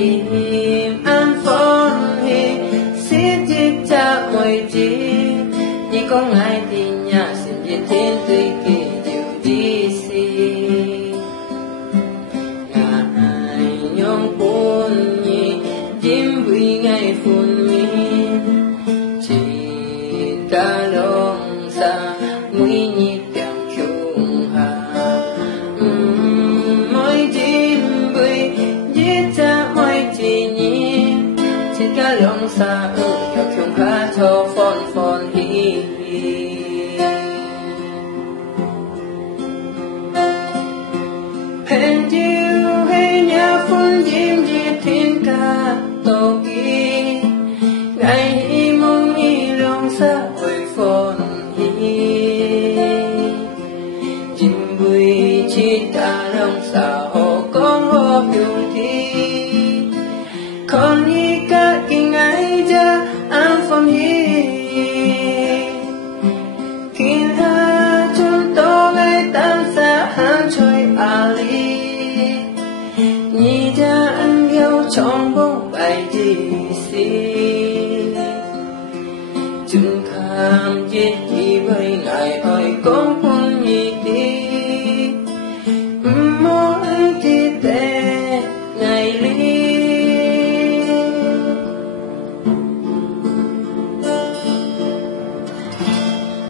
tìm an phồn hi xiết chiếc cha môi chi nhị có ngài thì nhà xin diệt thiên tùy kỳ điều đi xì ngài nhong buồn nhị chim vui ngày phun mi chỉ ta đông xa mũi nhị kèm chung hà mỗi chim vui giết cha mỗi chỉ nhị chỉ ta đông xa kèm chung hà cho phồn phồn hi hẹn chiều hay nhà phun chim diệt thiên ca tô kỳ ngày mong mi lòng xa hồi phồn hi chim vui chi ta lòng xa hồ con hồ biểu thi con hi ca kinh ai cha an phồn hi kinh ha chun to ngày tan xa han trôi ali nhị cha ăn yêu trong bóng bài gì xí chúng tham giết đi với ngài ơi con